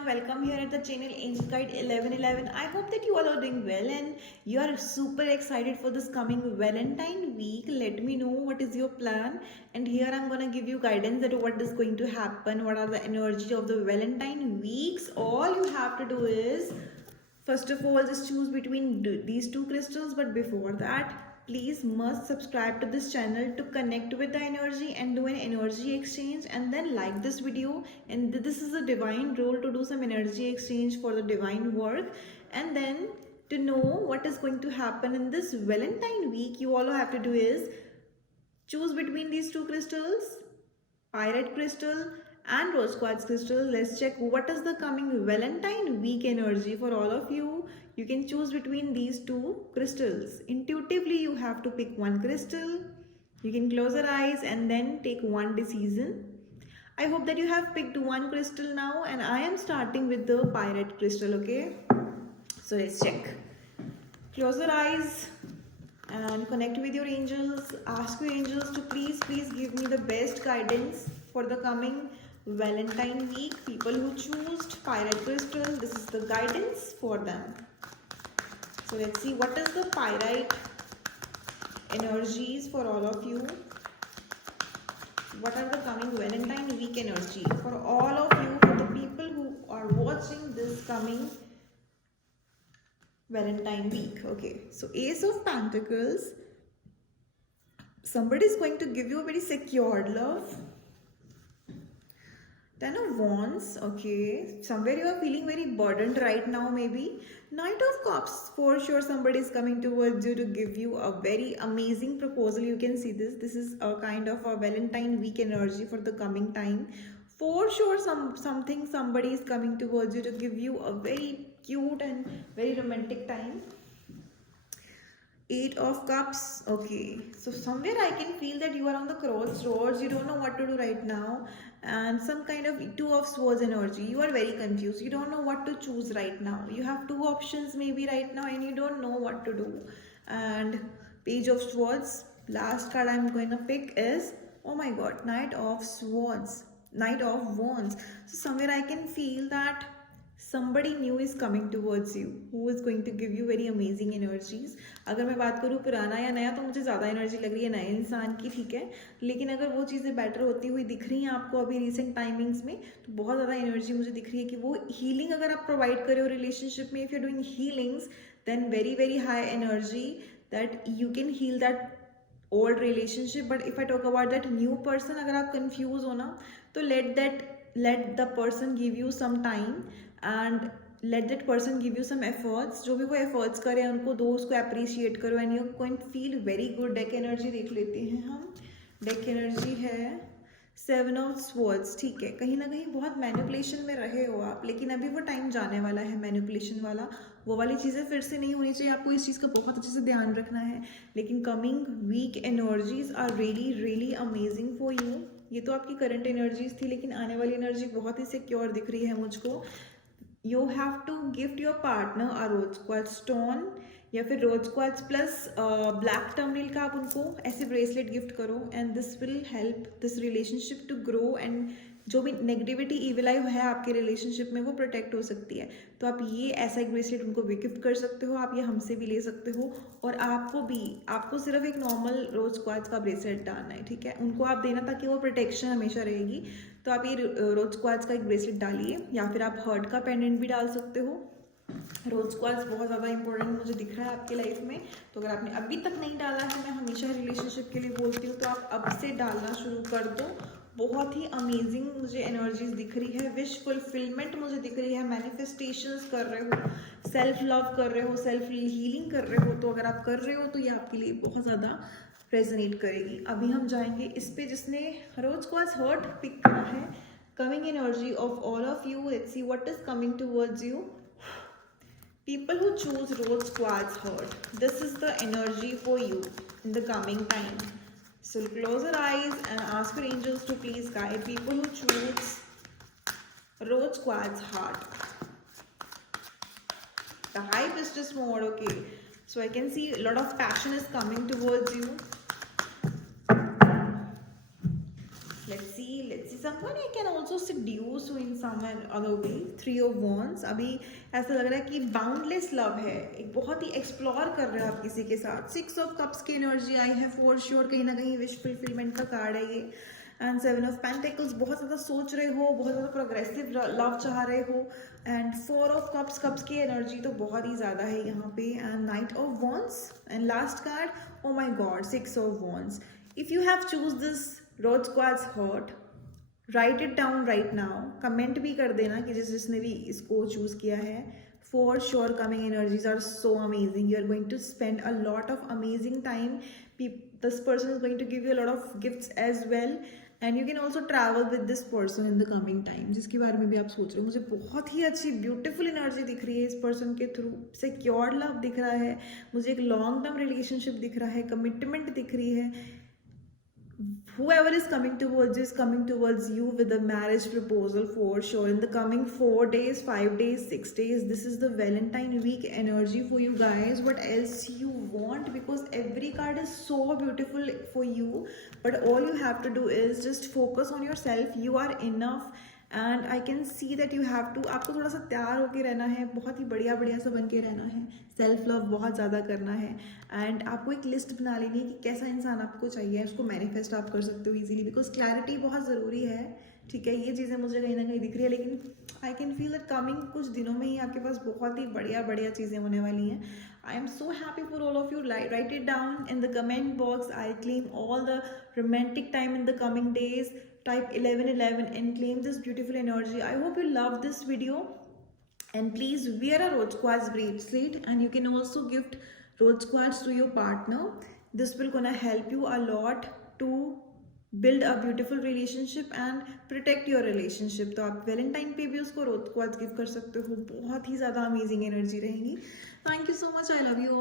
everyone, welcome here at the channel Angel Guide 1111. I hope that you all are doing well and you are super excited for this coming Valentine week. Let me know what is your plan, and here I'm gonna give you guidance that what is going to happen, what are the energy of the Valentine weeks. All you have to do is first of all just choose between these two crystals, but before that please must subscribe to this channel to connect with the energy and do an energy exchange, and then like this video. And this is a divine role to do some energy exchange for the divine work. And then to know what is going to happen in this Valentine week, you all have to do is choose between these two crystals, pyrite crystal and rose quartz crystal. Let's check what is the coming Valentine week energy for all of you. You can choose between these two crystals. Intuitively you have to pick one crystal. You can close your eyes and then take one decision. I hope that you have picked one crystal now, and I am starting with the pyrite crystal. Okay, so let's check. Close your eyes and connect with your angels. Ask your angels to please give me the best guidance for the coming Valentine week. People who choose pyrite crystal, this is the guidance for them. So let's see what is the pyrite energies for all of you. What are the coming Valentine week energy for all of you, for the people who are watching this coming Valentine week? Okay, so Ace of Pentacles. Somebody is going to give you a very secured love. Ten of Wands. Okay, somewhere you are feeling very burdened right now, maybe. Knight of Cups. For sure somebody is coming towards you to give you a very amazing proposal. You can see this is a kind of a Valentine week energy for the coming time. For sure somebody is coming towards you to give you a very cute and very romantic time. Eight of Cups. Okay, so somewhere I can feel that you are on the crossroads. You don't know what to do right now, and some kind of Two of Swords energy. You are very confused. You don't know what to choose right now. You have two options maybe right now and you don't know what to do. And Page of Swords. Last card I'm going to pick is, oh my god, Knight of Swords. Knight of Wands. So somewhere I can feel that somebody new is coming towards you who is going to give you very amazing energies. अगर मैं बात करूँ पुराना या नया, तो मुझे ज़्यादा एनर्जी लग रही है नए इंसान की, ठीक है. लेकिन अगर वो चीज़ें बेटर होती हुई दिख रही हैं आपको अभी रिसेंट टाइमिंग्स में, तो बहुत ज़्यादा एनर्जी मुझे दिख रही है कि वो हीलिंग अगर आप प्रोवाइड कर रहे हो रिलेशनशिप में, if you are doing healings, then very very high energy that you can heal that old relationship. But if I talk about that new person, अगर आप कन्फ्यूज हो ना, तो let the person give you some time and let that person give you some efforts. जो भी वो एफर्ट्स करें उनको दो, उसको अप्रिशिएट करो, and you going feel very good. Deck energy देख लेते हैं हम. डेक एनर्जी है सेवन ऑफ स्वर्ड्स. ठीक है, कहीं ना कहीं बहुत मैनिपुलेशन में रहे हो आप, लेकिन अभी वो टाइम जाने वाला है मैनिपुलेशन वाला. वो वाली चीज़ें फिर से नहीं होनी चाहिए. आपको इस चीज़ का बहुत अच्छे से ध्यान रखना है. लेकिन coming week energies are really really amazing for you. ये तो आपकी करंट एनर्जीज थी, लेकिन आने वाली एनर्जी बहुत ही सिक्योर दिख रही है मुझको. You have to gift your partner a rose quartz stone, या फिर rose quartz plus black tourmaline का आप उनको ऐसे ब्रेसलेट गिफ्ट करो, and this will help this relationship to grow. And जो भी नेगेटिविटी ईविल आई है आपके रिलेशनशिप में, वो प्रोटेक्ट हो सकती है. तो आप ये ऐसा एक ब्रेसलेट उनको भी गिफ्ट कर सकते हो. आप ये हमसे भी ले सकते हो, और आपको सिर्फ एक नॉर्मल रोज क्वार्ट्ज का ब्रेसलेट डालना है, ठीक है. उनको आप देना ताकि वो प्रोटेक्शन हमेशा रहेगी. तो आप ये रोज क्वार्ट्ज का एक ब्रेसलेट डालिए, या फिर आप हर्ट का पेंडेंट भी डाल सकते हो. रोज क्वार्ट्ज बहुत ज़्यादा इंपॉर्टेंट मुझे दिख रहा है आपके लाइफ में. तो अगर आपने अभी तक नहीं डाला है, मैं हमेशा रिलेशनशिप के लिए बोलती हूँ, तो आप अब से डालना शुरू कर दो. बहुत ही अमेजिंग मुझे एनर्जीज दिख रही है. विश फुलफिलमेंट मुझे दिख रही है. मैनिफेस्टेशंस कर रहे हो, सेल्फ लव कर रहे हो, सेल्फ हीलिंग कर रहे हो. तो अगर आप कर रहे हो तो ये आपके लिए बहुत ज़्यादा रेजोनेट करेगी. अभी हम जाएंगे इस पे जिसने रोज क्वार्ट्ज हर्ट पिक करा है. Coming energy of all of you. Let's see what is coming towards you. People who choose rose quartz heart, this is the energy for you in the coming time. So close your eyes and ask your angels to please guide people who choose rose quartz heart. The high priestess mode. Okay, so I can see a lot of passion is coming towards you. Let's see someone I can also seduce you in some other way. 3 of Wands, अभी ऐसा लग रहा है कि boundless love है, एक बहुत ही एक्सप्लोर कर रहे हो आप किसी के साथ. 6 of Cups की एनर्जी आई है फॉर श्योर, कहीं ना कहीं विश फुलफिलमेंट का कार्ड है ये. एंड 7 of Pentacles, बहुत ज़्यादा सोच रहे हो, बहुत ज़्यादा प्रोग्रेसिव लव चाह रहे हो. एंड 4 of Cups, कप्स की एनर्जी तो बहुत ही ज़्यादा है यहाँ पे. And Knight of Wands and last card, oh my god, 6 of Wands. If you have choose this rose quartz heart, write it down right now. Comment भी कर देना कि जिसने भी इसको चूज किया है. For sure coming energies are so amazing. You are going to spend a lot of amazing time. This person is going to give you a lot of gifts as well. And you can also travel with this person in the coming time, जिसके बारे में भी आप सोच रहे हो. मुझे बहुत ही अच्छी ब्यूटीफुल एनर्जी दिख रही है इस पर्सन के थ्रू. सिक्योर लव दिख रहा है मुझे, एक लॉन्ग टर्म रिलेशनशिप दिख रहा है, कमिटमेंट दिख रही है. Whoever is coming towards you with a marriage proposal for sure in the coming 4 days, 5 days, 6 days. This is the Valentine week energy for you guys. What else you want? Because every card is so beautiful for you, but all you have to do is just focus on yourself. You are enough. And I can see that you have to, आपको थोड़ा सा तैयार होके रहना है, बहुत ही बढ़िया बढ़िया सा बन के रहना है, सेल्फ लव बहुत ज़्यादा करना है. एंड आपको एक लिस्ट बना लेनी है कि कैसा इंसान आपको चाहिए, उसको मैनिफेस्ट आप कर सकते हो इजीली. बिकॉज क्लैरिटी बहुत ज़रूरी है. ठीक है, ये चीज़ें मुझे कहीं ना कहीं दिख रही है, लेकिन I can feel that coming कुछ दिनों में ही आपके पास बहुत ही बढ़िया बढ़िया चीज़ें होने वाली हैं. I am so happy for all of you. Right it down in the comment box. I claim all the romantic time in the coming days. Type 1111 and claim this beautiful energy. I hope you love this video, and please wear a Rose Quartz bracelet, and you can also gift Rose Quartz to your partner. This will gonna help you a lot to build a beautiful relationship and protect your relationship. तो आप वैलेंटाइन पे भी उसको रोज quartz gift कर सकते हो. बहुत ही ज़्यादा अमेजिंग एनर्जी रहेगी. Thank you so much. I love you.